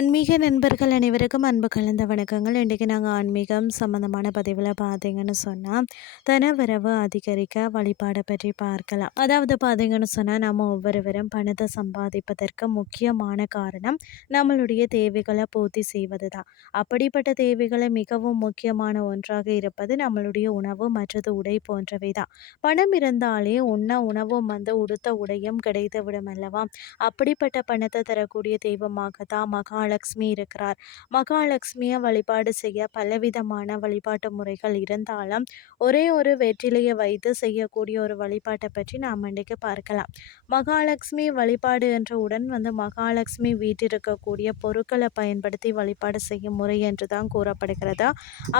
ஆன்மீக நண்பர்கள் அனைவருக்கும் அன்பு கலந்த வணக்கங்கள். இன்றைக்கி நாங்கள் ஆன்மீகம் சம்மந்தமான பதிவில் பார்த்தீங்கன்னு சொன்னால் தனவரவு அதிகரிக்க வழிபாடை பற்றி பார்க்கலாம். அதாவது பார்த்தீங்கன்னு சொன்னால் நம்ம ஒவ்வொருவரும் பணத்தை சம்பாதிப்பதற்கு முக்கியமான காரணம் நம்மளுடைய தேவைகளை பூர்த்தி செய்வது தான். அப்படிப்பட்ட தேவைகளை மிகவும் முக்கியமான ஒன்றாக இருப்பது நம்மளுடைய உணவு மற்றது உடை போன்றவை தான். பணம் இருந்தாலே உண்ண உணவும் உடுத்த உடையும் கிடைத்துவிடும் அல்லவா? அப்படிப்பட்ட பணத்தை தரக்கூடிய தெய்வமாகத்தான் மகாலட்சுமி இருக்கிறார். மகாலட்சுமியை வழிபாடு செய்ய பலவிதமான வழிபாட்டு முறைகள் இருந்தாலும் ஒரே ஒரு வெற்றிலையை வைத்து செய்யக்கூடிய ஒரு வழிபாட்டை பற்றி நாம் இன்றைக்கு பார்க்கலாம். மகாலட்சுமி வழிபாடு என்றவுடன் மகாலட்சுமி வீட்டில் இருக்கக்கூடிய பொருட்களை பயன்படுத்தி வழிபாடு செய்யும் முறை என்று தான் கூறப்படுகிறது.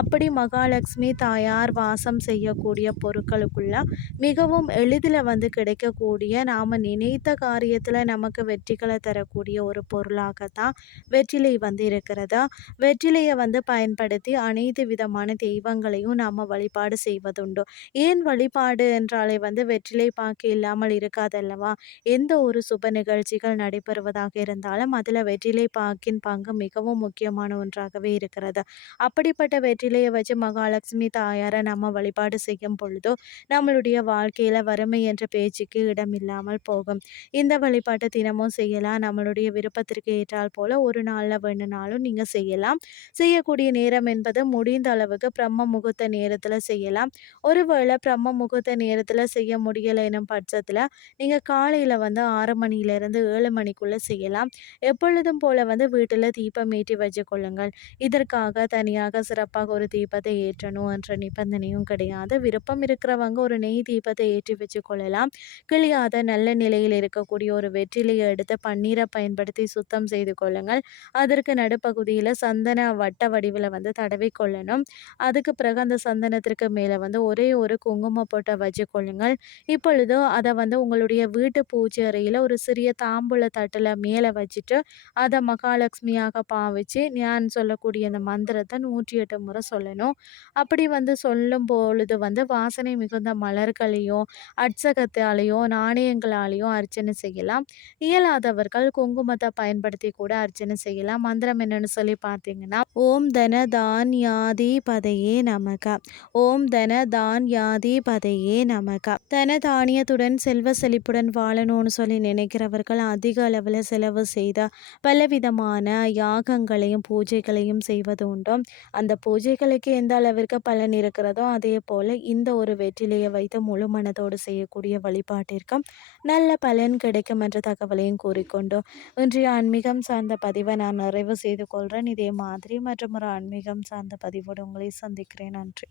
அப்படி மகாலட்சுமி தாயார் வாசம் செய்யக்கூடிய பொருட்களுக்குள்ள மிகவும் எளிதில் கிடைக்கக்கூடிய நாம் நினைத்த காரியத்தில் நமக்கு வெற்றிகளை தரக்கூடிய ஒரு பொருளாகத்தான் வெற்றிலை இருக்கிறது. வெற்றிலையை பயன்படுத்தி அனைத்து விதமான தெய்வங்களையும் நாம் வழிபாடு செய்வதுண்டு. ஏன் வழிபாடு என்றாலே வெற்றிலை பாக்கு இல்லாமல் இருக்காதல்லவா? எந்த ஒரு சுப நிகழ்ச்சிகள் நடைபெறுவதாக இருந்தாலும் அதில் வெற்றிலை பாக்கின் பங்கு மிகவும் முக்கியமான ஒன்றாகவே இருக்கிறது. அப்படிப்பட்ட வெற்றிலையை வச்சு மகாலட்சுமி தாயாரை நம்ம வழிபாடு செய்யும் பொழுதோ நம்மளுடைய வாழ்க்கையில வறுமை என்ற பேச்சுக்கு இடமில்லாமல் போகும். இந்த வழிபாட்டை தினமும் செய்யலாம். நம்மளுடைய விருப்பத்திற்கு ஏற்றால் போல ஒரு நாளில் வேணுனாலும் நீங்கள் செய்யலாம். செய்யக்கூடிய நேரம் என்பது முடிந்த அளவுக்கு பிரம்ம முகூர்த்த நேரத்தில் செய்யலாம். ஒருவேளை பிரம்ம முகூர்த்த நேரத்தில் செய்ய முடியலை எனும் பட்சத்தில் நீங்கள் காலையில் 6 மணியிலிருந்து 7 மணிக்குள்ளே செய்யலாம். எப்பொழுதும் போல வீட்டில் தீபம் ஏற்றி வச்சுக்கொள்ளுங்கள். இதற்காக தனியாக சிறப்பாக ஒரு தீபத்தை ஏற்றணும் என்ற நிபந்தனையும் கிடையாது. விருப்பம் இருக்கிறவங்க ஒரு நெய் தீபத்தை ஏற்றி வச்சுக்கொள்ளலாம். கிளியாத நல்ல நிலையில் இருக்கக்கூடிய ஒரு வெற்றிலையை எடுத்து பன்னீரை பயன்படுத்தி சுத்தம் செய்து கொள்ளுங்கள். அதற்கு நடுப்பகுதியில் சந்தன வட்ட வடிவில் தடவி கொள்ளணும். அதுக்கு பிறகு அந்த சந்தனத்திற்கு மேலே ஒரே ஒரு குங்கும போட்டை வச்சு கொள்ளுங்கள். இப்பொழுது அதை உங்களுடைய வீட்டு பூஜை அறையில் ஒரு சிறிய தாம்பூல தட்டில் மேலே வச்சுட்டு அதை மகாலட்சுமியாக பாவிச்சு நான் சொல்லக்கூடிய அந்த மந்திரத்தை 108 முறை சொல்லணும். அப்படி சொல்லும் பொழுது வாசனை மிகுந்த மலர்களையும் அட்சகத்தாலேயும் நாணயங்களாலேயும் அர்ச்சனை செய்யலாம். இயலாதவர்கள் குங்குமத்தை பயன்படுத்தி கூட அர்ச்சனை செய்யலாம். மந்திரம் என்னன்னு சொல்லி பார்த்தீங்கன்னா ஓம் தன தான்யாதிபதையே நமக, ஓம் தன தான்யாதிபதையே நமக. தன தானியத்துடன் செல்வ செழிப்புடன் வாழணும்னு சொல்லி நினைக்கிறவர்கள் அதிக அளவில் செலவு செய்த பலவிதமான யாகங்களையும் பூஜைகளையும் செய்வது உண்டு. அந்த பூஜைகளுக்கு எந்த அளவிற்கு பலன் இருக்கிறதோ அதே போல் இந்த ஒரு வெற்றிலையை வைத்து முழு மனதோடு செய்யக்கூடிய வழிபாட்டிற்கும் நல்ல பலன் கிடைக்கும் என்ற தகவலையும் கூறிக்கொண்டு இன்றைய ஆன்மீகம் சார்ந்த பதிவை நான் நிறைவு செய்து கொள்கிறேன். இதே மாதிரி மற்றும் ஒரு ஆன்மீகம் சார்ந்த பதிவோடு உங்களை சந்திக்கிறேன். நன்றி.